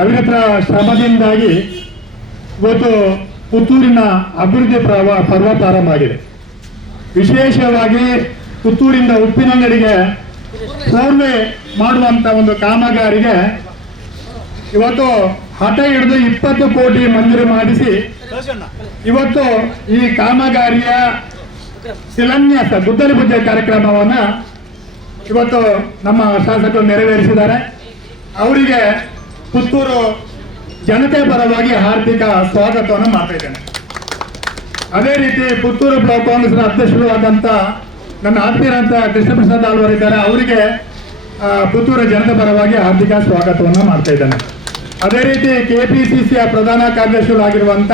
ಅವಿರತ ಶ್ರಮದಿಂದಾಗಿ ಇವತ್ತು ಪುತ್ತೂರಿನ ಅಭಿವೃದ್ಧಿ ಪರ್ವ ಪ್ರಾರಂಭ ಆಗಿದೆ. ವಿಶೇಷವಾಗಿ ಪುತ್ತೂರಿಂದ ಉಪ್ಪಿನಂಗಡಿಗೆ ಸರ್ವೆ ಮಾಡುವಂತ ಒಂದು ಕಾಮಗಾರಿಗೆ ಇವತ್ತು ಹಠ ಹಿಡಿದು 20 ಕೋಟಿ ಮಂಜೂರು ಮಾಡಿಸಿ ಇವತ್ತು ಈ ಕಾಮಗಾರಿಯ ಶಿಲಾನ್ಯಾಸ ಗುದ್ದಲಿ ಪೂಜೆ ಕಾರ್ಯಕ್ರಮವನ್ನು ಇವತ್ತು ನಮ್ಮ ಶಾಸಕರು ನೆರವೇರಿಸಿದ್ದಾರೆ. ಅವರಿಗೆ ಪುತ್ತೂರು ಜನತೆ ಪರವಾಗಿ ಹಾರ್ದಿಕ ಸ್ವಾಗತವನ್ನು ಮಾಡ್ತಾ ಇದ್ದೇನೆ. ಅದೇ ರೀತಿ ಪುತ್ತೂರು ಬ್ಲಾಕ್ ಕಾಂಗ್ರೆಸ್ನ ಅಧ್ಯಕ್ಷರು ಆದಂತ ನನ್ನ ಆತ್ಮೀಯರಂತ ಕೃಷ್ಣ ಪ್ರಸಾದ್ ಆಳ್ವರಿದ್ದಾರೆ. ಅವರಿಗೆ ಪುತ್ತೂರು ಜನತೆ ಪರವಾಗಿ ಹಾರ್ದಿಕ ಸ್ವಾಗತವನ್ನು ಮಾಡ್ತಾ ಇದ್ದೇನೆ. ಅದೇ ರೀತಿ ಕೆಪಿಸಿಸಿಯ ಪ್ರಧಾನ ಕಾರ್ಯದರ್ಶಿಗಳಾಗಿರುವಂತ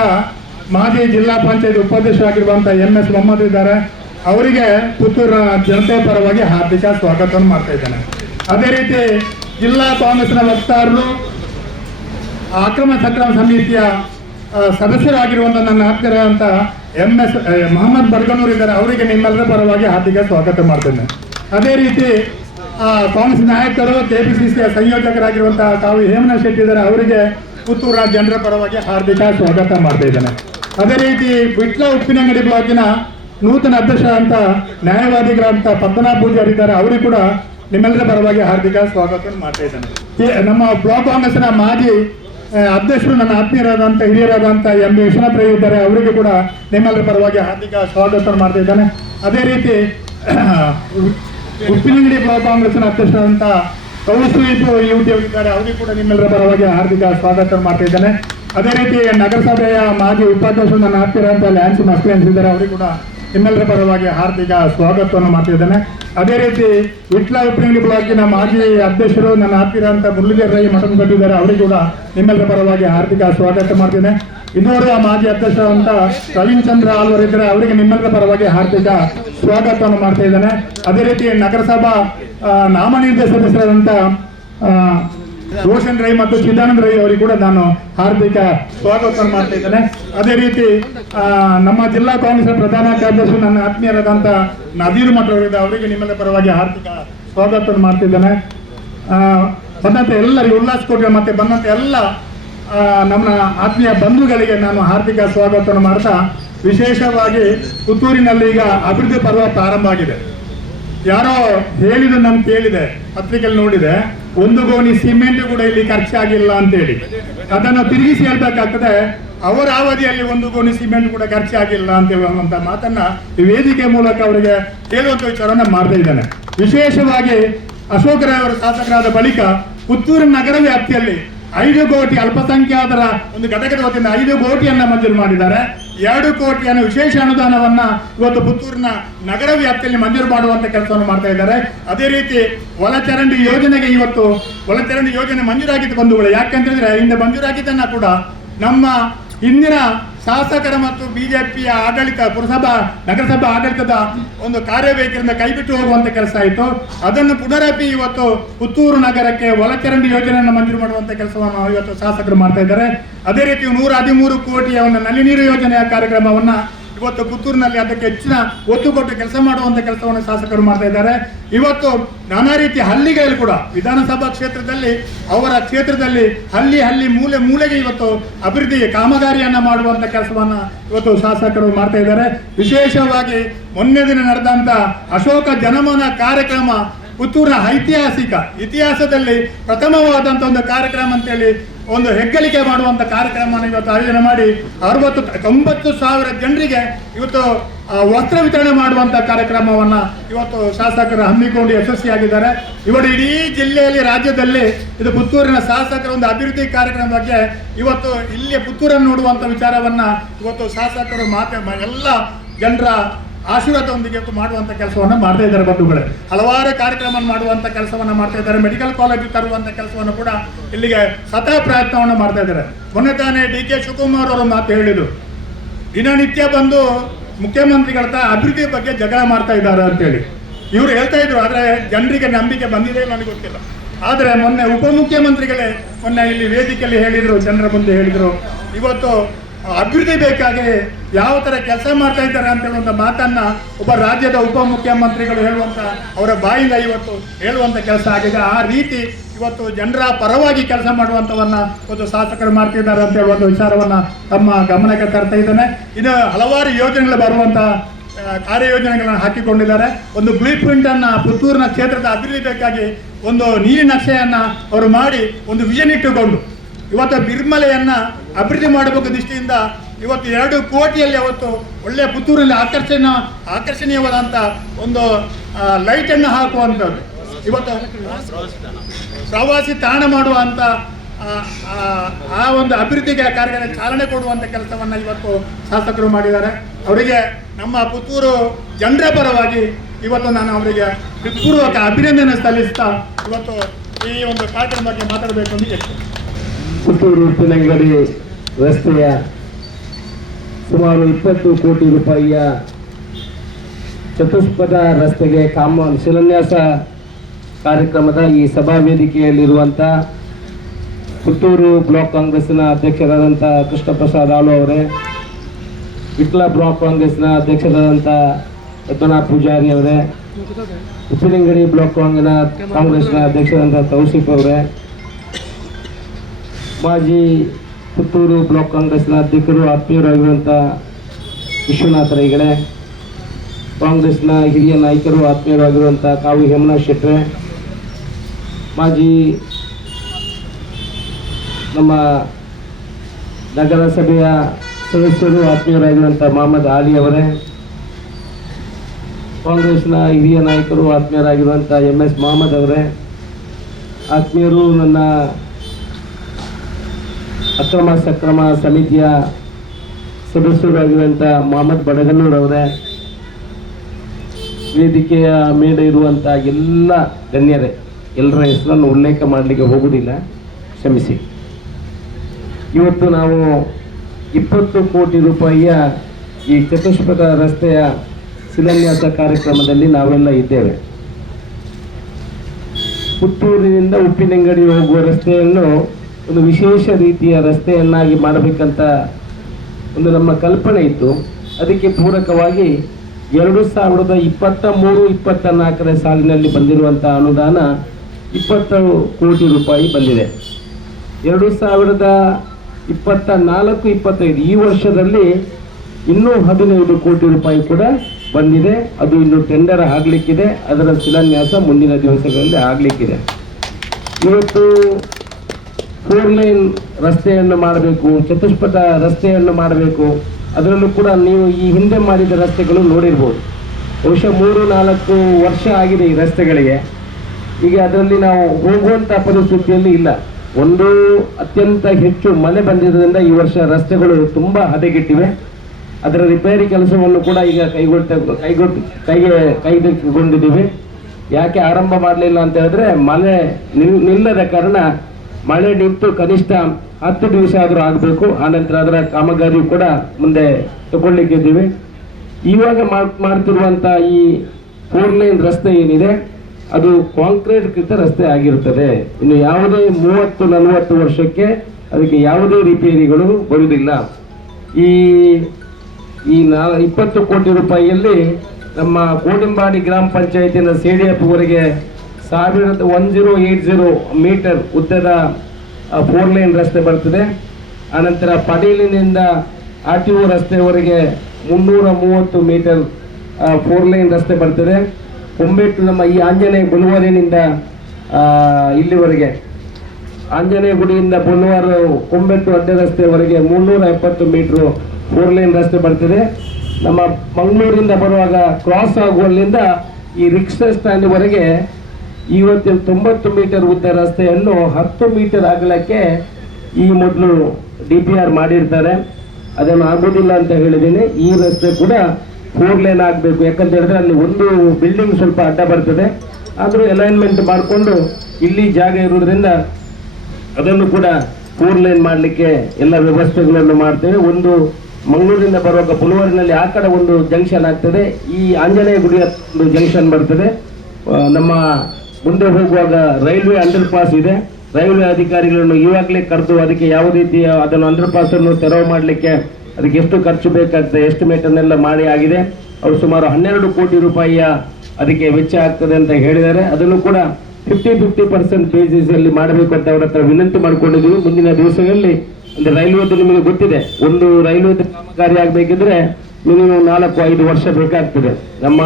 ಮಾಜಿ ಜಿಲ್ಲಾ ಪಂಚಾಯತ್ ಉಪಾಧ್ಯಕ್ಷರಾಗಿರುವಂತ MS ಮೊಹಮ್ಮದ್ ಇದ್ದಾರೆ. ಅವರಿಗೆ ಪುತ್ತೂರು ಜನತೆ ಪರವಾಗಿ ಹಾರ್ದಿಕ ಸ್ವಾಗತವನ್ನು ಮಾಡ್ತಾ ಇದ್ದೇನೆ. ಅದೇ ರೀತಿ ಜಿಲ್ಲಾ ಕಾಂಗ್ರೆಸ್ನ ವಕ್ತಾರರು ಅಕ್ರಮ ಸಕ್ರಮ ಸಮಿತಿಯ ಸದಸ್ಯರಾಗಿರುವಂತ ನನ್ನ ಆತ್ಮೀಯರಂತ MS ಮೊಹಮ್ಮದ್ ಬರ್ಗನೂರ್ ಇದ್ದಾರೆ. ಅವರಿಗೆ ನಿಮ್ಮೆಲ್ಲರ ಪರವಾಗಿ ಹಾರ್ದಿಕ ಸ್ವಾಗತ ಮಾಡ್ತೇನೆ. ಅದೇ ರೀತಿ ಕಾಂಗ್ರೆಸ್ ನಾಯಕರು ಕೆಪಿಸಿಸಿಯ ಸಂಯೋಜಕರಾಗಿರುವಂತಹ ತಾವು ಹೇಮನ ಶೆಟ್ಟಿ ಇದ್ದಾರೆ. ಅವರಿಗೆ ಪುತ್ತೂರ ಜನರ ಪರವಾಗಿ ಹಾರ್ದಿಕ ಸ್ವಾಗತ ಮಾಡ್ತಾ ಇದ್ದೇನೆ. ಅದೇ ರೀತಿ ವಿಟ್ಲ ಉಪ್ಪಿನಂಗಡಿ ಬ್ಲಾಕಿನ ನೂತನ ಅಧ್ಯಕ್ಷ ಅಂತ ನ್ಯಾಯವಾದಿಗಳಂತ ಪದ್ಮನಾಭ ಪೂಜಾರಿ ಇದ್ದಾರೆ. ಅವರಿಗೆ ಕೂಡ ನಿಮ್ಮೆಲ್ಲರ ಪರವಾಗಿ ಹಾರ್ದಿಕ ಸ್ವಾಗತ ಮಾಡ್ತಾ ಇದ್ದೇನೆ. ನಮ್ಮ ಬ್ಲಾಕ್ ಕಾಂಗ್ರೆಸ್ನ ಮಾಜಿ ಅಧ್ಯಕ್ಷರು ನನ್ನ ಆತ್ಮೀಯರಾದಂಥ ಹಿರಿಯರಾದಂಥ MB ವಿಶ್ವನಾಥ್ ರೈ ಇದ್ದಾರೆ. ಅವರಿಗೆ ಕೂಡ ನಿಮ್ಮೆಲ್ಲರ ಪರವಾಗಿ ಹಾರ್ದಿಕ ಸ್ವಾಗತ ಮಾಡ್ತಾ ಇದ್ದಾನೆ. ಅದೇ ರೀತಿ ಉಪ್ಪಿನಂಗಡಿ ಬ್ಲಾಕ್ ಕಾಂಗ್ರೆಸ್ನ ಅಧ್ಯಕ್ಷರಾದಂಥ ಯುವತಿಯವರು ಇದ್ದಾರೆ. ಅವರಿಗೆ ಕೂಡ ನಿಮ್ಮೆಲ್ಲರ ಪರವಾಗಿ ಹಾರ್ದಿಕ ಸ್ವಾಗತ ಮಾಡ್ತಾ ಇದ್ದಾನೆ. ಅದೇ ರೀತಿ ನಗರಸಭೆಯ ಮಾಜಿ ಉಪಾಧ್ಯಕ್ಷರು ನನ್ನ ಆತ್ಮೀಯರಾದಂಥ ಲ್ಯಾನ್ಸ್ ಮಸ್ಲಿಯನ್ಸ್ ಇದ್ದಾರೆ. ಅವರಿಗೆ ಕೂಡ ನಿಮ್ಮೆಲ್ಲರ ಪರವಾಗಿ ಹಾರ್ದಿಕ ಸ್ವಾಗತವನ್ನು ಮಾಡ್ತಿದ್ದೇನೆ. ಅದೇ ರೀತಿ ವಿಟ್ಲ ಉಪ್ಪಿನಂಗಡಿ ಬ್ಲಾಕಿನ ಮಾಜಿ ಅಧ್ಯಕ್ಷರು ನನ್ನ ಆತ್ಮೀಯರಾದಂಥ ಮುರಳೀಧರ್ ರೈ ಮಠಂ ಕಟ್ಟಿದ್ದಾರೆ. ಅವರಿಗೆ ಕೂಡ ನಿಮ್ಮೆಲ್ಲರ ಪರವಾಗಿ ಹಾರ್ದಿಕ ಸ್ವಾಗತ ಮಾಡ್ತೇನೆ. ಇನ್ನೋರ್ವ ಮಾಜಿ ಅಧ್ಯಕ್ಷರಾದಂಥ ಪ್ರವೀಣ್ ಚಂದ್ರ ಆಳ್ವರ್ ಇದ್ದಾರೆ. ಅವರಿಗೆ ನಿಮ್ಮೆಲ್ಲರ ಪರವಾಗಿ ಹಾರ್ದಿಕ ಸ್ವಾಗತವನ್ನು ಮಾಡ್ತಾ ಇದ್ದೇನೆ. ಅದೇ ರೀತಿ ನಗರಸಭಾ ನಾಮನಿರ್ದೇಶನ ಸದಸ್ಯರಾದಂಥ ರೋಷನ್ ರೈ ಮತ್ತು ಚಿದಾನಂದ ರೈ ಅವರಿಗೆ ಕೂಡ ನಾನು ಹಾರ್ದಿಕ ಸ್ವಾಗತವನ್ನು ಮಾಡ್ತಾ ಇದ್ದೇನೆ. ಅದೇ ರೀತಿ ನಮ್ಮ ಜಿಲ್ಲಾ ಕಾಂಗ್ರೆಸ್ ಪ್ರಧಾನ ಕಾರ್ಯದರ್ಶಿ ನನ್ನ ಆತ್ಮೀಯರಾದಂಥ ನದೀರ್ ಮಠ ಅವರಿದೆ. ಅವರಿಗೆ ನಿಮ್ಮೆಲ್ಲ ಪರವಾಗಿ ಹಾರ್ದಿಕ ಸ್ವಾಗತವನ್ನು ಮಾಡ್ತಿದ್ದೇನೆ. ಬಂದಂತೆ ಎಲ್ಲರಿಗೆ ಉಲ್ಲಾಸ ಕೋಟೆ ಮತ್ತೆ ಬಂದಂತೆ ಎಲ್ಲ ನಮ್ಮ ಆತ್ಮೀಯ ಬಂಧುಗಳಿಗೆ ನಾನು ಹಾರ್ದಿಕ ಸ್ವಾಗತವನ್ನು ಮಾಡ್ತಾ, ವಿಶೇಷವಾಗಿ ಪುತ್ತೂರಿನಲ್ಲಿ ಈಗ ಅಭಿವೃದ್ಧಿ ಪರ್ವ ಪ್ರಾರಂಭ ಆಗಿದೆ. ಯಾರೋ ಹೇಳಿದ್ದು ನಾನು ಕೇಳಿದೆ, ಪತ್ರಿಕೆಯಲ್ಲಿ ನೋಡಿದೆ, 1 ಗೋಣಿ ಸಿಮೆಂಟ್ ಕೂಡ ಇಲ್ಲಿ ಖರ್ಚಾಗಿಲ್ಲ ಅಂತೇಳಿ. ಅದನ್ನು ತಿರುಗಿಸಿ ಹೇಳ್ಬೇಕಾಗ್ತದೆ, ಅವರ ಅವಧಿಯಲ್ಲಿ 1 ಗೋಣಿ ಸಿಮೆಂಟ್ ಕೂಡ ಖರ್ಚಾಗಿಲ್ಲ ಅಂತ ಹೇಳುವಂತ ಮಾತನ್ನ ಈ ವೇದಿಕೆ ಮೂಲಕ ಅವರಿಗೆ ಹೇಳುವಂತ ವಿಚಾರವನ್ನು ಮಾಡ್ತಾ ಇದ್ದೇನೆ. ವಿಶೇಷವಾಗಿ ಅಶೋಕ್ ರೈ ಅವರು ಶಾಸಕರಾದ ಬಳಿಕ ಪುತ್ತೂರು ನಗರ ವ್ಯಾಪ್ತಿಯಲ್ಲಿ 5 ಕೋಟಿ ಅಲ್ಪಸಂಖ್ಯಾತರ ಒಂದು ಘಟಕದ ವತಿಯಿಂದ 5 ಕೋಟಿಯನ್ನ ಮಂಜೂರು ಮಾಡಿದ್ದಾರೆ. 2 ಕೋಟಿಯನ್ನು ವಿಶೇಷ ಅನುದಾನವನ್ನ ಇವತ್ತು ಪುತ್ತೂರಿನ ನಗರ ವ್ಯಾಪ್ತಿಯಲ್ಲಿ ಮಂಜೂರು ಮಾಡುವಂತ ಕೆಲಸವನ್ನು ಮಾಡ್ತಾ ಇದ್ದಾರೆ. ಅದೇ ರೀತಿ ಒಳಚರಂಡಿ ಯೋಜನೆಗೆ ಇವತ್ತು ಒಳಚರಂಡಿ ಯೋಜನೆ ಮಂಜೂರಾಗಿದ್ದು ಬಂಧುಗಳು. ಯಾಕಂತಂದ್ರೆ ಹಿಂದೆ ಮಂಜೂರಾಗಿದ್ದನ್ನ ಕೂಡ ನಮ್ಮ ಇಂದಿನ ಶಾಸಕರ ಮತ್ತು ಬಿಜೆಪಿಯ ಆಡಳಿತ ಪುರಸಭಾ ನಗರಸಭಾ ಆಡಳಿತದ ಒಂದು ಕಾರ್ಯವೈಖರಿಯಿಂದ ಕೈಬಿಟ್ಟು ಹೋಗುವಂತ ಕೆಲಸ ಆಯಿತು. ಅದನ್ನು ಪುನರಪಿ ಇವತ್ತು ಪುತ್ತೂರು ನಗರಕ್ಕೆ ಒಳಚರಂಡಿ ಯೋಜನೆಯನ್ನು ಮಂಜೂರು ಮಾಡುವಂತ ಕೆಲಸವನ್ನು ಇವತ್ತು ಶಾಸಕರು ಮಾಡ್ತಾ ಇದ್ದಾರೆ. ಅದೇ ರೀತಿ 113 ಕೋಟಿಯ ಒಂದು ನಲ್ಲಿ ನೀರು ಯೋಜನೆಯ ಕಾರ್ಯಕ್ರಮವನ್ನ ಇವತ್ತು ಪುತ್ತೂರಿನಲ್ಲಿ ಅದಕ್ಕೆ ಹೆಚ್ಚಿನ ಒತ್ತು ಕೊಟ್ಟು ಕೆಲಸ ಮಾಡುವಂತ ಕೆಲಸವನ್ನು ಶಾಸಕರು ಮಾಡ್ತಾ ಇದ್ದಾರೆ. ಇವತ್ತು ನಾನಾ ರೀತಿಯ ಹಳ್ಳಿಗಳಲ್ಲಿ ಕೂಡ ವಿಧಾನಸಭಾ ಕ್ಷೇತ್ರದಲ್ಲಿ ಅವರ ಕ್ಷೇತ್ರದಲ್ಲಿ ಹಳ್ಳಿ ಮೂಲೆಗೆ ಇವತ್ತು ಅಭಿವೃದ್ಧಿ ಕಾಮಗಾರಿಯನ್ನ ಮಾಡುವಂತ ಕೆಲಸವನ್ನ ಇವತ್ತು ಶಾಸಕರು ಮಾಡ್ತಾ ಇದ್ದಾರೆ. ವಿಶೇಷವಾಗಿ ಮೊನ್ನೆ ದಿನ ನಡೆದಂತ ಅಶೋಕ ಜನಮನ ಕಾರ್ಯಕ್ರಮ ಪುತ್ತೂರಿನ ಇತಿಹಾಸದಲ್ಲಿ ಪ್ರಥಮವಾದಂತ ಒಂದು ಕಾರ್ಯಕ್ರಮ ಅಂತೇಳಿ ಒಂದು ಹೆಗ್ಗಳಿಕೆ ಮಾಡುವಂತ ಕಾರ್ಯಕ್ರಮವನ್ನು ಇವತ್ತು ಆಯೋಜನೆ ಮಾಡಿ 90,000 ಜನರಿಗೆ ಇವತ್ತು ವಸ್ತ್ರ ವಿತರಣೆ ಮಾಡುವಂತ ಕಾರ್ಯಕ್ರಮವನ್ನ ಇವತ್ತು ಶಾಸಕರು ಹಮ್ಮಿಕೊಂಡು ಯಶಸ್ವಿಯಾಗಿದ್ದಾರೆ. ಇವತ್ತು ಇಡೀ ಜಿಲ್ಲೆಯಲ್ಲಿ ರಾಜ್ಯದಲ್ಲಿ ಇದು ಪುತ್ತೂರಿನ ಶಾಸಕರ ಒಂದು ಅಭಿವೃದ್ಧಿ ಕಾರ್ಯಕ್ರಮ ಬಗ್ಗೆ ಇವತ್ತು ಇಲ್ಲಿ ಪುತ್ತೂರನ್ನು ನೋಡುವಂತ ವಿಚಾರವನ್ನ ಇವತ್ತು ಶಾಸಕರು ಎಲ್ಲ ಜನರ ಆಶೀರ್ವಾದದೊಂದಿಗೆ ಮಾಡುವಂತ ಕೆಲಸವನ್ನು ಮಾಡ್ತಾ ಇದ್ದಾರೆ. ಬಂಧುಗಳೇ, ಹಲವಾರು ಕಾರ್ಯಕ್ರಮ ಮಾಡುವಂತ ಕೆಲಸವನ್ನ ಮಾಡ್ತಾ ಇದ್ದಾರೆ. ಮೆಡಿಕಲ್ ಕಾಲೇಜ್ ತರುವಂತ ಕೆಲಸವನ್ನು ಕೂಡ ಇಲ್ಲಿಗೆ ಸತತ ಪ್ರಯತ್ನವನ್ನು ಮಾಡ್ತಾ ಇದ್ದಾರೆ. ಮೊನ್ನೆ ತಾನೇ DK ಶಿವಕುಮಾರ್ ಅವರು ಮಾತು ಹೇಳಿದ್ರು, ದಿನನಿತ್ಯ ಬಂದು ಮುಖ್ಯಮಂತ್ರಿಗಳ ಅಭಿವೃದ್ಧಿ ಬಗ್ಗೆ ಜಗಳ ಮಾಡ್ತಾ ಇದ್ದಾರೆ ಅಂತೇಳಿ ಇವರು ಹೇಳ್ತಾ ಇದ್ರು. ಆದ್ರೆ ಜನರಿಗೆ ನಂಬಿಕೆ ಬಂದಿದೆ ನನಗೆ ಗೊತ್ತಿಲ್ಲ. ಆದ್ರೆ ಮೊನ್ನೆ ಉಪಮುಖ್ಯಮಂತ್ರಿಗಳೇ ಮೊನ್ನೆ ಇಲ್ಲಿ ವೇದಿಕೆಯಲ್ಲಿ ಹೇಳಿದ್ರು, ಜನರ ಮುಂದೆ ಹೇಳಿದ್ರು, ಇವತ್ತು ಅಭಿವೃದ್ಧಿ ಬೇಕಾಗಿ ಯಾವ ತರ ಕೆಲಸ ಮಾಡ್ತಾ ಇದ್ದಾರೆ ಅಂತ ಹೇಳುವಂತ ಮಾತನ್ನ ಒಬ್ಬ ರಾಜ್ಯದ ಉಪಮುಖ್ಯಮಂತ್ರಿಗಳು ಹೇಳುವಂತ ಅವರ ಬಾಯಿಂದ ಇವತ್ತು ಹೇಳುವಂತ ಕೆಲಸ ಆಗಿದೆ. ಆ ರೀತಿ ಇವತ್ತು ಜನರ ಪರವಾಗಿ ಕೆಲಸ ಮಾಡುವಂಥವನ್ನ ಒಂದು ಶಾಸಕರು ಮಾಡ್ತಿದ್ದಾರೆ ಅಂತ ಹೇಳುವ ಒಂದು ವಿಚಾರವನ್ನು ತಮ್ಮ ಗಮನಕ್ಕೆ ತರ್ತಾ ಇದ್ದೇನೆ. ಇನ್ನು ಹಲವಾರು ಯೋಜನೆಗಳು ಬರುವಂಥ ಕಾರ್ಯಯೋಜನೆಗಳನ್ನು ಹಾಕಿಕೊಂಡಿದ್ದಾರೆ. ಒಂದು ಬ್ಲೂ ಪ್ರಿಂಟನ್ನು ಪುತ್ತೂರಿನ ಕ್ಷೇತ್ರದ ಅಭಿವೃದ್ಧಿಗಾಗಿ ಒಂದು ನೀಲಿ ನಕ್ಷೆಯನ್ನು ಅವರು ಮಾಡಿ ಒಂದು ವಿಷನ್ ಇಟ್ಟುಕೊಂಡು ಇವತ್ತು ಬಿರ್ಮಲೆಯನ್ನು ಅಭಿವೃದ್ಧಿ ಮಾಡಬೇಕು ದೃಷ್ಟಿಯಿಂದ ಇವತ್ತು 2 ಕೋಟಿಯಲ್ಲಿ ಅವತ್ತು ಒಳ್ಳೆಯ ಪುತ್ತೂರಲ್ಲಿ ಆಕರ್ಷಣೀಯವಾದಂಥ ಒಂದು ಲೈಟನ್ನು ಹಾಕುವಂಥದ್ದು, ಇವತ್ತು ಪ್ರವಾಸಿ ತಾಣ ಮಾಡುವಂಥ ಆ ಒಂದು ಅಭಿವೃದ್ಧಿಗೆ ಕಾರ್ಯಕ್ಕೆ ಚಾಲನೆ ಕೊಡುವಂಥ ಕೆಲಸವನ್ನು ಇವತ್ತು ಶಾಸಕರು ಮಾಡಿದ್ದಾರೆ. ಅವರಿಗೆ ನಮ್ಮ ಪುತ್ತೂರು ಜನರ ಪರವಾಗಿ ಇವತ್ತು ನಾನು ಅವರಿಗೆ ಹೃತ್ಪೂರ್ವಕ ಅಭಿನಂದನೆ ಸಲ್ಲಿಸ್ತಾ ಇವತ್ತು ಈ ಒಂದು ಕಾರ್ಯಕ್ರಮ ಬಗ್ಗೆ ಮಾತಾಡಬೇಕು ಅಂತ ಹೇಳ್ತೀನಿ. ಪುತ್ತೂರು ಉಪ್ಪಿನಂಗಡಿ ರಸ್ತೆಯ ಸುಮಾರು 20 ಕೋಟಿ ರೂಪಾಯಿಯ ಚತುಷ್ಪಥ ರಸ್ತೆಗೆ ಶಿಲಾನ್ಯಾಸ ಕಾರ್ಯಕ್ರಮದ ಈ ಸಭಾ ವೇದಿಕೆಯಲ್ಲಿರುವಂಥ ಪುತ್ತೂರು ಬ್ಲಾಕ್ ಕಾಂಗ್ರೆಸ್ನ ಅಧ್ಯಕ್ಷರಾದಂಥ ಕೃಷ್ಣ ಪ್ರಸಾದ್ ಆಳು ಅವರೇ, ವಿಟ್ಲ ಬ್ಲಾಕ್ ಕಾಂಗ್ರೆಸ್ನ ಅಧ್ಯಕ್ಷರಾದಂಥ ಯತ್ನಾಥ್ ಪೂಜಾರಿ ಅವರೇ, ಉಪ್ಪಿನಂಗಡಿ ಬ್ಲಾಕ್ ಕಾಂಗ್ರೆಸ್ನ ಅಧ್ಯಕ್ಷರಾದಂಥ ತೌಸಿಫ್ ಅವರೇ, ಮಾಜಿ ಪುತ್ತೂರು ಬ್ಲಾಕ್ ಕಾಂಗ್ರೆಸ್ನ ಅಧ್ಯಕ್ಷರು ಆತ್ಮೀಯರಾಗಿರುವಂಥ ವಿಶ್ವನಾಥ ರೈಗಳೇ, ಕಾಂಗ್ರೆಸ್ನ ಹಿರಿಯ ನಾಯಕರು ಆತ್ಮೀಯರಾಗಿರುವಂಥ ಕಾವು ಹೇಮನಾಥ್ ಶೆಟ್ರೆ, ಮಾಜಿ ನಮ್ಮ ನಗರಸಭೆಯ ಸದಸ್ಯರು ಆತ್ಮೀಯರಾಗಿರುವಂಥ ಮೊಹಮ್ಮದ್ ಆಲಿ ಅವರೇ, ಕಾಂಗ್ರೆಸ್ನ ಹಿರಿಯ ನಾಯಕರು ಆತ್ಮೀಯರಾಗಿರುವಂಥ MS ಮೊಹಮ್ಮದ್ ಅವರೇ, ಆತ್ಮೀಯರು ನನ್ನ ಅಕ್ರಮ ಸಕ್ರಮ ಸಮಿತಿಯ ಸದಸ್ಯರಾಗಿರುವಂಥ ಮೊಹಮ್ಮದ್ ಬಡಗನ್ನೂರ್ ಅವರೇ, ವೇದಿಕೆಯ ಮೇಲೆ ಇರುವಂಥ ಎಲ್ಲ ಗಣ್ಯರೇ, ಎಲ್ಲರ ಹೆಸರನ್ನು ಉಲ್ಲೇಖ ಮಾಡಲಿಕ್ಕೆ ಹೋಗುವುದಿಲ್ಲ, ಕ್ಷಮಿಸಿ. ಇವತ್ತು ನಾವು 20 ಕೋಟಿ ರೂಪಾಯಿಯ ಈ ಚತುಷ್ಪಥ ರಸ್ತೆಯ ಶಿಲಾನ್ಯಾಸ ಕಾರ್ಯಕ್ರಮದಲ್ಲಿ ನಾವೆಲ್ಲ ಇದ್ದೇವೆ. ಪುತ್ತೂರಿನಿಂದ ಉಪ್ಪಿನಂಗಡಿ ಹೋಗುವ ರಸ್ತೆಯನ್ನು ಒಂದು ವಿಶೇಷ ರೀತಿಯ ರಸ್ತೆಯನ್ನಾಗಿ ಮಾಡಬೇಕಂತ ಒಂದು ನಮ್ಮ ಕಲ್ಪನೆ ಇತ್ತು. ಅದಕ್ಕೆ ಪೂರಕವಾಗಿ 2023-24 ಸಾಲಿನಲ್ಲಿ ಬಂದಿರುವಂಥ ಅನುದಾನ 20 ಕೋಟಿ ರೂಪಾಯಿ ಬಂದಿದೆ. 2024-25 ಈ ವರ್ಷದಲ್ಲಿ ಇನ್ನೂ 15 ಕೋಟಿ ರೂಪಾಯಿ ಕೂಡ ಬಂದಿದೆ. ಅದು ಇನ್ನು ಟೆಂಡರ್ ಆಗಲಿಕ್ಕಿದೆ. ಅದರ ಶಿಲಾನ್ಯಾಸ ಮುಂದಿನ ದಿವಸಗಳಲ್ಲಿ ಆಗಲಿಕ್ಕಿದೆ. ಇವತ್ತು 4 ಲೈನ್ ರಸ್ತೆಯನ್ನು ಮಾಡಬೇಕು, ಚತುಷ್ಪಥ ರಸ್ತೆಯನ್ನು ಮಾಡಬೇಕು. ಅದರಲ್ಲೂ ಕೂಡ ನೀವು ಈ ಹಿಂದೆ ಮಾಡಿದ ರಸ್ತೆಗಳು ನೋಡಿರ್ಬೋದು. ಬಹುಶಃ 3-4 ವರ್ಷ ಆಗಿದೆ ಈ ರಸ್ತೆಗಳಿಗೆ. ಈಗ ಅದರಲ್ಲಿ ನಾವು ಹೋಗುವಂಥ ಪರಿಸ್ಥಿತಿಯಲ್ಲಿ ಇಲ್ಲ. ಒಂದು ಅತ್ಯಂತ ಹೆಚ್ಚು ಮಳೆ ಬಂದಿದ್ದರಿಂದ ಈ ವರ್ಷ ರಸ್ತೆಗಳು ತುಂಬ ಹದಗೆಟ್ಟಿವೆ. ಅದರ ರಿಪೇರಿ ಕೆಲಸವನ್ನು ಕೂಡ ಈಗ ಕೈಗೆತ್ತಿಕೊಂಡಿದ್ದೀವಿ. ಯಾಕೆ ಆರಂಭ ಮಾಡಲಿಲ್ಲ ಅಂತ ಹೇಳಿದ್ರೆ ಮಳೆ ನಿಲ್ಲದ ಕಾರಣ. ಮಳೆ ನಿಂತು ಕನಿಷ್ಠ 10 ದಿವಸ ಆದರೂ ಆಗಬೇಕು. ಆನಂತರ ಅದರ ಕಾಮಗಾರಿ ಕೂಡ ಮುಂದೆ ತಗೊಳ್ಳಿಕ್ಕಿದ್ದೀವಿ. ಇವಾಗ ಮಾಡ್ತಿರುವಂಥ ಈ 4 ಲೈನ್ ರಸ್ತೆ ಏನಿದೆ ಅದು ಕಾಂಕ್ರೀಟ್ ಕೃತ ರಸ್ತೆ ಆಗಿರುತ್ತದೆ. ಇನ್ನು ಯಾವುದೇ 30-40 ವರ್ಷಕ್ಕೆ ಅದಕ್ಕೆ ಯಾವುದೇ ರಿಪೇರಿಗಳು ಬರುವುದಿಲ್ಲ. ಈ 20 ಕೋಟಿ ರೂಪಾಯಿಯಲ್ಲಿ ನಮ್ಮ ಕೋಡಿಂಬಾಡಿ ಗ್ರಾಮ ಪಂಚಾಯತಿಯಿಂದ CDF-ವರೆಗೆ 1080 ಮೀಟರ್ ಉದ್ದದ 4 ಲೈನ್ ರಸ್ತೆ ಬರ್ತದೆ. ಆನಂತರ ಪಡೀಲಿನಿಂದ RTO ರಸ್ತೆವರೆಗೆ 330 ಮೀಟರ್ 4 ಲೈನ್ ರಸ್ತೆ ಬರ್ತದೆ. ಕೊಂಬೆಟ್ಟು ನಮ್ಮ ಈ ಆಂಜನೇಯ ಬುಲ್ವಾರಿನಿಂದ ಇಲ್ಲಿವರೆಗೆ, ಆಂಜನೇಯ ಗುಡಿಯಿಂದ ಬುಲ್ವಾರ್ ಕೊಂಬೆಟ್ಟು ಅಡ್ಡೆ ರಸ್ತೆವರೆಗೆ 370 ಮೀಟ್ರು 4 ಲೈನ್ ರಸ್ತೆ ಬರ್ತದೆ. ನಮ್ಮ ಮಂಗಳೂರಿಂದ ಬರುವಾಗ ಕ್ರಾಸ್ ಆಗುವಲ್ಲಿಂದ ಈ ರಿಕ್ಷಾ ಸ್ಟ್ಯಾಂಡ್ವರೆಗೆ 90 ಮೀಟರ್ ಉದ್ದ ರಸ್ತೆಯನ್ನು 10 ಮೀಟರ್ ಅಗಲಕ್ಕೆ ಈ ಮೊದಲು DPR ಮಾಡಿರ್ತಾರೆ. ಅದನ್ನು ಆಗೋದಿಲ್ಲ ಅಂತ ಹೇಳಿದ್ದೀನಿ. ಈ ರಸ್ತೆ ಕೂಡ 4 ಲೈನ್ ಆಗಬೇಕು. ಯಾಕಂತ ಹೇಳಿದ್ರೆ ಅಲ್ಲಿ ಒಂದು ಬಿಲ್ಡಿಂಗ್ ಸ್ವಲ್ಪ ಅಡ್ಡ ಬರ್ತದೆ. ಆದರೂ ಅಲೈನ್ಮೆಂಟ್ ಮಾಡಿಕೊಂಡು ಇಲ್ಲಿ ಜಾಗ ಇರೋದ್ರಿಂದ ಅದನ್ನು ಕೂಡ 4 ಲೈನ್ ಮಾಡಲಿಕ್ಕೆ ಎಲ್ಲ ವ್ಯವಸ್ಥೆಗಳನ್ನು ಮಾಡ್ತೇವೆ. ಒಂದು ಮಂಗಳೂರಿಂದ ಬರುವಾಗ ಬುಲ್ವಾರಿನಲ್ಲಿ ಆ ಕಡೆ ಒಂದು ಜಂಕ್ಷನ್ ಆಗ್ತದೆ. ಈ ಆಂಜನೇಯ ಗುಡಿಯ ಒಂದು ಜಂಕ್ಷನ್ ಬರ್ತದೆ. ನಮ್ಮ ಮುಂದೆ ಹೋಗುವಾಗ ರೈಲ್ವೆ ಅಂಡರ್ ಪಾಸ್ ಇದೆ. ರೈಲ್ವೆ ಅಧಿಕಾರಿಗಳನ್ನು ಈವಾಗಲೇ ಕರೆದು ಅದಕ್ಕೆ ಯಾವ ರೀತಿಯ ಅದನ್ನು ಅಂಡರ್ ಪಾಸನ್ನು ತೆರವು ಮಾಡಲಿಕ್ಕೆ ಅದಕ್ಕೆ ಎಷ್ಟು ಖರ್ಚು ಬೇಕಾಗ್ತದೆ ಎಸ್ಟಿಮೇಟನ್ನೆಲ್ಲ ಮಾಡಿ ಆಗಿದೆ. ಅವರು ಸುಮಾರು 12 ಕೋಟಿ ರೂಪಾಯಿಯ ಅದಕ್ಕೆ ವೆಚ್ಚ ಆಗ್ತದೆ ಅಂತ ಹೇಳಿದ್ದಾರೆ. ಅದನ್ನು ಕೂಡ 50% ಬೇಸಿಸ್ ಅಲ್ಲಿ ಮಾಡಬೇಕು ಅಂತ ಅವ್ರ ಹತ್ರ ವಿನಂತಿ ಮಾಡ್ಕೊಂಡಿದ್ದೀವಿ. ಮುಂದಿನ ದಿವಸಗಳಲ್ಲಿ ಅಂದ್ರೆ ರೈಲ್ವೆದು ನಿಮಗೆ ಗೊತ್ತಿದೆ, ಒಂದು ರೈಲ್ವೆ ಕಾಮಗಾರಿ ಆಗಬೇಕಿದ್ರೆ ಮಿನಿಮಮ್ 4-5 ವರ್ಷ ಬೇಕಾಗ್ತದೆ. ನಮ್ಮ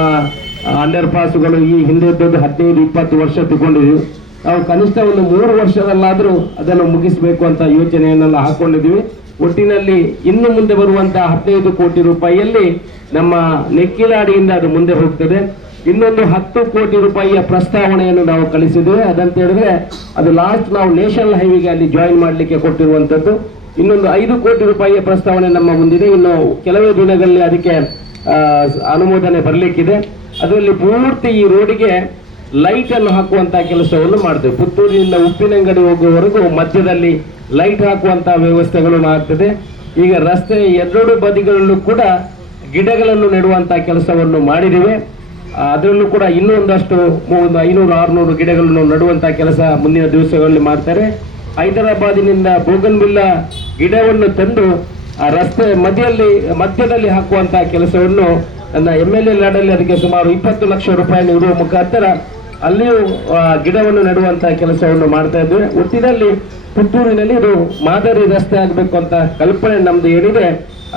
ಅಂಡರ್ ಪಾಸ್ಗಳು ಈ ಹಿಂದೆ ಇದ್ದದ್ದು 15-20 ವರ್ಷ ತಗೊಂಡಿದ್ದೀವಿ. ನಾವು ಕನಿಷ್ಠ ಒಂದು 3 ವರ್ಷದಲ್ಲಾದರೂ ಅದನ್ನು ಮುಗಿಸಬೇಕು ಅಂತ ಯೋಚನೆಯನ್ನೆಲ್ಲ ಹಾಕೊಂಡಿದ್ದೀವಿ. ಒಟ್ಟಿನಲ್ಲಿ ಇನ್ನು ಮುಂದೆ ಬರುವಂತಹ 15 ಕೋಟಿ ರೂಪಾಯಿಯಲ್ಲಿ ನಮ್ಮ ನೆಕ್ಕಿಲಾಡಿಯಿಂದ ಅದು ಮುಂದೆ ಹೋಗ್ತದೆ. ಇನ್ನೊಂದು 10 ಕೋಟಿ ರೂಪಾಯಿಯ ಪ್ರಸ್ತಾವನೆಯನ್ನು ನಾವು ಕಳಿಸಿದ್ದೇವೆ. ಅದಂತ ಹೇಳಿದ್ರೆ ಅದು ಲಾಸ್ಟ್ ನಾವು ನ್ಯಾಷನಲ್ ಹೈವೇಗೆ ಅಲ್ಲಿ ಜಾಯಿನ್ ಮಾಡಲಿಕ್ಕೆ ಕೊಟ್ಟಿರುವಂಥದ್ದು. ಇನ್ನೊಂದು 5 ಕೋಟಿ ರೂಪಾಯಿಯ ಪ್ರಸ್ತಾವನೆ ನಮ್ಮ ಮುಂದಿದೆ. ಇನ್ನು ಕೆಲವೇ ದಿನಗಳಲ್ಲಿ ಅದಕ್ಕೆ ಅನುಮೋದನೆ ಬರಲಿಕ್ಕಿದೆ. ಅದರಲ್ಲಿ ಪೂರ್ತಿ ಈ ರೋಡಿಗೆ ಲೈಟ್ ಅನ್ನು ಹಾಕುವಂತಹ ಕೆಲಸವನ್ನು ಮಾಡ್ತೇವೆ. ಪುತ್ತೂರಿನಿಂದ ಉಪ್ಪಿನಂಗಡಿ ಹೋಗುವವರೆಗೂ ಮಧ್ಯದಲ್ಲಿ ಲೈಟ್ ಹಾಕುವಂತಹ ವ್ಯವಸ್ಥೆಗಳು ಆಗ್ತದೆ. ಈಗ ರಸ್ತೆ 2 ಬದಿಗಳಲ್ಲೂ ಕೂಡ ಗಿಡಗಳನ್ನು ನೆಡುವಂತಹ ಕೆಲಸವನ್ನು ಮಾಡಿದ್ದೇವೆ. ಅದರಲ್ಲೂ ಕೂಡ ಇನ್ನೂ ಒಂದಷ್ಟು 500-600 ಗಿಡಗಳನ್ನು ನೆಡುವಂತಹ ಕೆಲಸ ಮುಂದಿನ ದಿವಸಗಳಲ್ಲಿ ಮಾಡ್ತಾರೆ. ಹೈದರಾಬಾದಿನಿಂದ ಬೋಗನ್ವಿಲ್ಲ ಗಿಡವನ್ನು ತಂದು ಆ ರಸ್ತೆ ಮಧ್ಯದಲ್ಲಿ ಹಾಕುವಂತಹ ಕೆಲಸವನ್ನು ನನ್ನ MLA ಲಾಡಲ್ಲಿ ಅದಕ್ಕೆ ಸುಮಾರು 20 ಲಕ್ಷ ರೂಪಾಯಿ ಇರುವ ಮುಖಾಂತರ ಅಲ್ಲಿಯೂ ಗಿಡವನ್ನು ನೆಡುವಂತಹ ಕೆಲಸವನ್ನು ಮಾಡ್ತಾ ಇದ್ದೇವೆ. ಒಟ್ಟಿನಲ್ಲಿ ಪುತ್ತೂರಿನಲ್ಲಿ ಇದು ಮಾದರಿ ರಸ್ತೆ ಆಗಬೇಕು ಅಂತ ಕಲ್ಪನೆ ನಮ್ದು ಏನಿದೆ,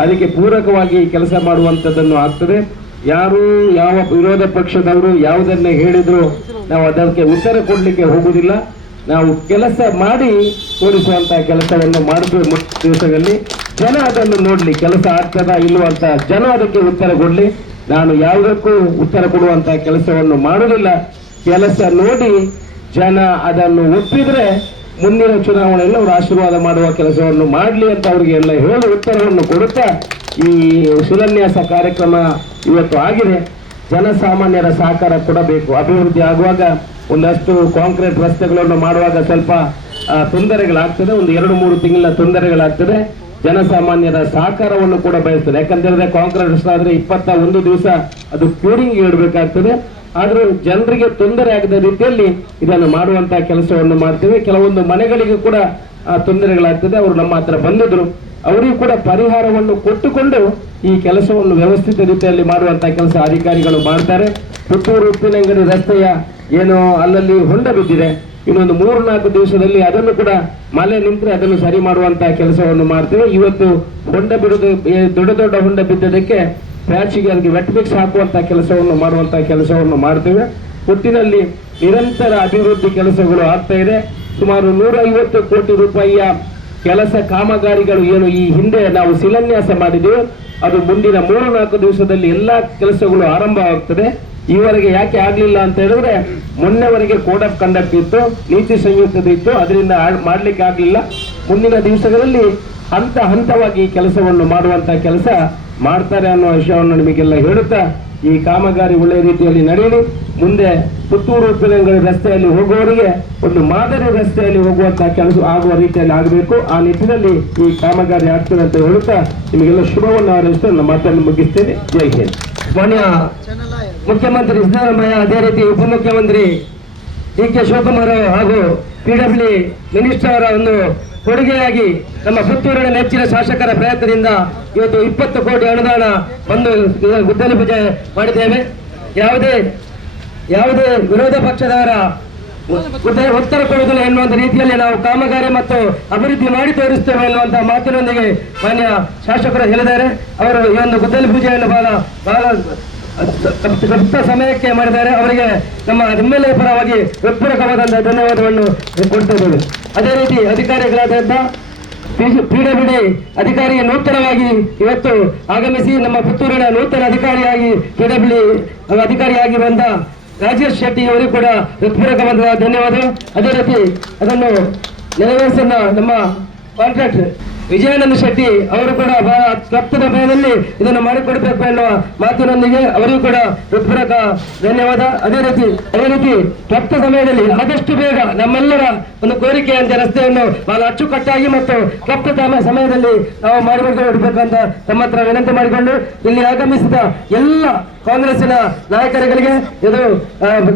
ಅದಕ್ಕೆ ಪೂರಕವಾಗಿ ಕೆಲಸ ಮಾಡುವಂಥದ್ದನ್ನು ಆಗ್ತದೆ. ಯಾರು ಯಾವ ವಿರೋಧ ಪಕ್ಷದವರು ಯಾವುದನ್ನೇ ಹೇಳಿದ್ರು ನಾವು ಅದಕ್ಕೆ ಉತ್ತರ ಕೊಡಲಿಕ್ಕೆ ಹೋಗುವುದಿಲ್ಲ. ನಾವು ಕೆಲಸ ಮಾಡಿ ತೋರಿಸುವಂತಹ ಕೆಲಸವನ್ನು ಮಾಡಿದ್ವಿ. ದಿವಸದಲ್ಲಿ ಜನ ಅದನ್ನು ನೋಡ್ಲಿ, ಕೆಲಸ ಆಗ್ತದಾ ಇಲ್ವ ಅಂತ ಜನ ಅದಕ್ಕೆ ಉತ್ತರ ಕೊಡ್ಲಿ. ನಾನು ಯಾವುದಕ್ಕೂ ಉತ್ತರ ಕೊಡುವಂತಹ ಕೆಲಸವನ್ನು ಮಾಡುವುದಿಲ್ಲ. ಕೆಲಸ ನೋಡಿ ಜನ ಅದನ್ನು ಒಪ್ಪಿದ್ರೆ ಮುಂದಿನ ಚುನಾವಣೆಯಲ್ಲಿ ಅವರು ಆಶೀರ್ವಾದ ಮಾಡುವ ಕೆಲಸವನ್ನು ಮಾಡಲಿ ಅಂತ ಅವರಿಗೆ ಎಲ್ಲ ಹೇಳಿ ಉತ್ತರವನ್ನು ಕೊಡುತ್ತಾ ಈ ಶಿಲಾನ್ಯಾಸ ಕಾರ್ಯಕ್ರಮ ಇವತ್ತು ಆಗಿದೆ. ಜನಸಾಮಾನ್ಯರ ಸಹಕಾರ ಕೊಡಬೇಕು. ಅಭಿವೃದ್ಧಿ ಆಗುವಾಗ ಒಂದಷ್ಟು ಕಾಂಕ್ರೀಟ್ ರಸ್ತೆಗಳನ್ನು ಮಾಡುವಾಗ ಸ್ವಲ್ಪ ತೊಂದರೆಗಳಾಗ್ತದೆ, ಒಂದು 2-3 ತಿಂಗಳ ತೊಂದರೆಗಳಾಗ್ತದೆ. ಜನಸಾಮಾನ್ಯರ ಸಹಕಾರವನ್ನು ಕೂಡ ಬಯಸ್ತದೆ. ಯಾಕಂತೇಳಿದ್ರೆ ಕಾಂಕ್ರೀಟ್ ರಸ್ತೆ ಆದ್ರೆ 21 ದಿವಸ ಅದು ಕ್ಯೂರಿಂಗ್ ಇಡಬೇಕಾಗ್ತದೆ. ಆದರೂ ಜನರಿಗೆ ತೊಂದರೆ ಆಗದ ರೀತಿಯಲ್ಲಿ ಇದನ್ನು ಮಾಡುವಂತಹ ಕೆಲಸವನ್ನು ಮಾಡ್ತೇವೆ. ಕೆಲವೊಂದು ಮನೆಗಳಿಗೂ ಕೂಡ ತೊಂದರೆಗಳಾಗ್ತದೆ. ಅವರು ನಮ್ಮ ಹತ್ರ ಬಂದಿದ್ರು, ಅವರಿಗೂ ಕೂಡ ಪರಿಹಾರವನ್ನು ಕೊಟ್ಟುಕೊಂಡು ಈ ಕೆಲಸವನ್ನು ವ್ಯವಸ್ಥಿತ ರೀತಿಯಲ್ಲಿ ಮಾಡುವಂತಹ ಕೆಲಸ ಅಧಿಕಾರಿಗಳು ಮಾಡ್ತಾರೆ. ಪುತ್ತೂರು ಉಪ್ಪಿನಂಗಡಿ ರಸ್ತೆಯ ಏನು ಅಲ್ಲಲ್ಲಿ ಹೊಂಡ ಬಿದ್ದಿದೆ, ಇನ್ನೊಂದು 3-4 ದಿವಸದಲ್ಲಿ ಅದನ್ನು ಕೂಡ ಮಳೆ ನಿಂತರೆ ಅದನ್ನು ಸರಿ ಮಾಡುವಂತಹ ಕೆಲಸವನ್ನು ಮಾಡ್ತೇವೆ. ಇವತ್ತು ಹೊಂಡ ಬಿಡುವುದು ದೊಡ್ಡ ಹೊಂಡ ಬಿದ್ದದಕ್ಕೆ ಪ್ಯಾಚಿಗೆ ಅದಕ್ಕೆ ವೆಟ್ ಮಿಕ್ಸ್ ಹಾಕುವಂತಹ ಕೆಲಸವನ್ನು ಮಾಡುವಂತಹ ಕೆಲಸವನ್ನು ಮಾಡ್ತೇವೆ. ಒಟ್ಟಿನಲ್ಲಿ ನಿರಂತರ ಅಭಿವೃದ್ಧಿ ಕೆಲಸಗಳು ಆಗ್ತಾ ಇದೆ. ಸುಮಾರು 150 ಕೋಟಿ ರೂಪಾಯಿಯ ಕೆಲಸ ಕಾಮಗಾರಿಗಳು ಏನು ಈ ಹಿಂದೆ ನಾವು ಶಿಲಾನ್ಯಾಸ ಮಾಡಿದ್ದೇವೆ, ಅದು ಮುಂದಿನ 3-4 ದಿವಸದಲ್ಲಿ ಎಲ್ಲ ಕೆಲಸಗಳು ಆರಂಭ ಆಗ್ತದೆ. ಈವರೆಗೆ ಯಾಕೆ ಆಗಲಿಲ್ಲ ಅಂತ ಹೇಳಿದ್ರೆ ಮೊನ್ನೆವರೆಗೆ ಕೋಡ್ ಆಫ್ ಕಂಡಕ್ಟ್ ಇತ್ತು, ನೀತಿ ಸಂಯುಕ್ತದ ಇತ್ತು, ಅದರಿಂದ ಮಾಡ್ಲಿಕ್ಕೆ ಆಗಲಿಲ್ಲ. ಮುಂದಿನ ದಿವಸಗಳಲ್ಲಿ ಹಂತವಾಗಿ ಕೆಲಸವನ್ನು ಮಾಡುವಂತಹ ಕೆಲಸ ಮಾಡ್ತಾರೆ ಅನ್ನೋ ವಿಷಯವನ್ನು ನಿಮಗೆಲ್ಲ ಹೇಳುತ್ತಾ ಈ ಕಾಮಗಾರಿ ಒಳ್ಳೆಯ ರೀತಿಯಲ್ಲಿ ನಡೆಯಲಿ. ಮುಂದೆ ಪುತ್ತೂರು ಉಪ್ಪಿನಂಗಡಿ ರಸ್ತೆಯಲ್ಲಿ ಹೋಗುವವರಿಗೆ ಒಂದು ಮಾದರಿ ರಸ್ತೆಯಲ್ಲಿ ಹೋಗುವಂತಹ ಕೆಲಸ ಆಗುವ ರೀತಿಯಲ್ಲಿ ಆಗಬೇಕು. ಆ ನಿಟ್ಟಿನಲ್ಲಿ ಈ ಕಾಮಗಾರಿ ಆಗ್ತದೆ ಅಂತ ಹೇಳುತ್ತಾ ನಿಮಗೆಲ್ಲ ಶುಭವನ್ನು ಹಾರೈಸುತ್ತಾ ನನ್ನ ಮಾತನ್ನು ಮುಗಿಸ್ತೇನೆ. ಜೈ ಹಿಂದ್. ಮಾನ್ಯ ಮುಖ್ಯಮಂತ್ರಿ ಸಿದ್ದರಾಮಯ್ಯ, ಅದೇ ರೀತಿ ಉಪಮುಖ್ಯಮಂತ್ರಿ ಡಿ.ಕೆ. ಶಿವಕುಮಾರ್ ಹಾಗೂ PW ಮಿನಿಸ್ಟರ್ ಅವರ ಒಂದು ಕೊಡುಗೆಯಾಗಿ ನಮ್ಮ ಪುತ್ತೂರಿನ ನೆಚ್ಚಿನ ಶಾಸಕರ ಪ್ರಯತ್ನದಿಂದ ಇವತ್ತು 20 ಕೋಟಿ ಅನುದಾನ ಬಂದು ಗುದ್ದಲಿ ಪೂಜೆ ಮಾಡಿದ್ದೇವೆ. ಯಾವುದೇ ವಿರೋಧ ಪಕ್ಷದವರ ಉತ್ತರ ಕೊಡುವುದಿಲ್ಲ ಎನ್ನುವಂತ ರೀತಿಯಲ್ಲಿ ನಾವು ಕಾಮಗಾರಿ ಮತ್ತು ಅಭಿವೃದ್ಧಿ ಮಾಡಿ ತೋರಿಸ್ತೇವೆ ಎನ್ನುವಂತಹ ಮಾತಿನೊಂದಿಗೆ ಮಾನ್ಯ ಶಾಸಕರು ಹೇಳಿದ್ದಾರೆ. ಅವರು ಈ ಒಂದು ಗುದ್ದಲಿ ಪೂಜೆಯನ್ನು ಬಹಳ ಸಪ್ತ ಸಮಯಕ್ಕೆ ಮಾಡಿದ್ದಾರೆ. ಅವರಿಗೆ ನಮ್ಮ MLA ಪರವಾಗಿ ಹೃತ್ಪೂರ್ವಕವಾದಂತಹ ಧನ್ಯವಾದವನ್ನು ಕೊಡ್ತಿದ್ದೇವೆ. ಅದೇ ರೀತಿ ಅಧಿಕಾರಿಗಳಾದ PWD ಅಧಿಕಾರಿ ನೂತನವಾಗಿ ಇವತ್ತು ಆಗಮಿಸಿ ನಮ್ಮ ಪುತ್ತೂರಿನ ನೂತನ ಅಧಿಕಾರಿಯಾಗಿ PWD ಅಧಿಕಾರಿಯಾಗಿ ಬಂದ ರಾಜೇಶ್ ಶೆಟ್ಟಿ ಅವರಿಗೂ ಕೂಡ ಹೃತ್ಪೂರ್ವಕವಾದ ಧನ್ಯವಾದ. ಅದೇ ರೀತಿ ಅದನ್ನು ನೆರವೇರಿಸಿದ ನಮ್ಮ ಕಾಂಟ್ರಾಕ್ಟ್ ವಿಜಯಾನಂದ ಶೆಟ್ಟಿ ಅವರು ಕೂಡ ಬಹಳ ಕ್ಲಪ್ತದ ಭಯದಲ್ಲಿ ಇದನ್ನು ಮಾಡಿಕೊಡಬೇಕು ಎನ್ನುವ ಮಾತಿನೊಂದಿಗೆ ಅವರಿಗೂ ಕೂಡ ಹೃತ್ಪೂರ್ವಕ ಧನ್ಯವಾದ. ಅದೇ ರೀತಿ ಕ್ಲಪ್ತ ಸಮಯದಲ್ಲಿ ಆದಷ್ಟು ಬೇಗ ನಮ್ಮೆಲ್ಲರ ಒಂದು ಕೋರಿಕೆಯಂತೆ ರಸ್ತೆಯನ್ನು ಬಹಳ ಅಚ್ಚುಕಟ್ಟಾಗಿ ಮತ್ತು ಕ್ಲಪ್ತ ಸಮಯದಲ್ಲಿ ನಾವು ಮಾಡಿಕೊಡಬೇಕಂತ ತಮ್ಮ ಹತ್ರ ವಿನಂತಿ ಮಾಡಿಕೊಂಡು ಇಲ್ಲಿ ಆಗಮಿಸಿದ ಎಲ್ಲ ಕಾಂಗ್ರೆಸ್ಸಿನ ನಾಯಕರುಗಳಿಗೆ ಇದು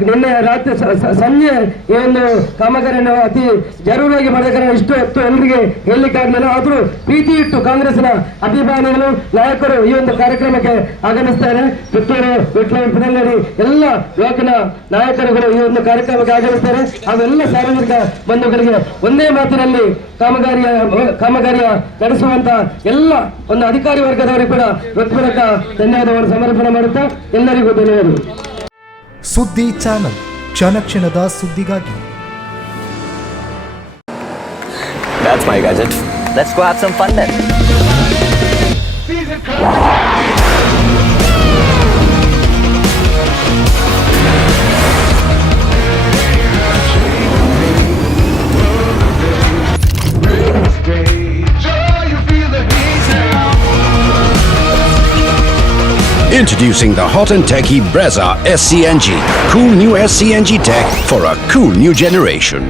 ನಿನ್ನೆ ರಾತ್ರಿ ಸಂಜೆ ಈ ಒಂದು ಕಾಮಗಾರಿಯನ್ನು ಅತಿ ಜರೂರಾಗಿ ಮಾಡಿದ ಕಾರಣ ಇಷ್ಟು ಹೊತ್ತು ಎಲ್ಲರಿಗೆ ಹೇಳಲಿಕ್ಕಾಗಲಿಲ್ಲ. ಆದರೂ ಪ್ರೀತಿ ಇಟ್ಟು ಕಾಂಗ್ರೆಸ್ನ ಅಭಿಮಾನಿಗಳು ನಾಯಕರು ಈ ಒಂದು ಕಾರ್ಯಕ್ರಮಕ್ಕೆ ಆಗಮಿಸ್ತಾರೆ. ಪುತ್ತೂರು, ಉಪ್ಪನಂಗಡಿ ಎಲ್ಲ ಯುವಕನ ನಾಯಕರುಗಳು ಈ ಒಂದು ಕಾರ್ಯಕ್ರಮಕ್ಕೆ ಆಗಮಿಸ್ತಾರೆ. ಅವೆಲ್ಲ ಸಾರ್ವಜನಿಕ ಬಂಧುಗಳಿಗೆ ಒಂದೇ ಮಾತಿನಲ್ಲಿ ಕಾಮಗಾರಿಯ ನಡೆಸುವಂತ ಎಲ್ಲ ಒಂದು ಅಧಿಕಾರಿ ವರ್ಗದವರಿಗೆ ಕೂಡ ಹೃತ್ಪೂರ್ವಕ ಧನ್ಯವಾದವನ್ನು ಸಮರ್ಪಣೆ ಮಾಡುತ್ತಾ ಎಲ್ಲರಿಗೂ ಧನ್ಯವಾದಗಳು. ಸುದ್ದಿ ಚಾನಲ್, ಕ್ಷಣ ಕ್ಷಣದ ಸುದ್ದಿಗಾಗಿ. That's my gadget. Let's go have some fun then. Introducing the hot and techy Brezza SCNG. Cool new SCNG tech for a cool new generation.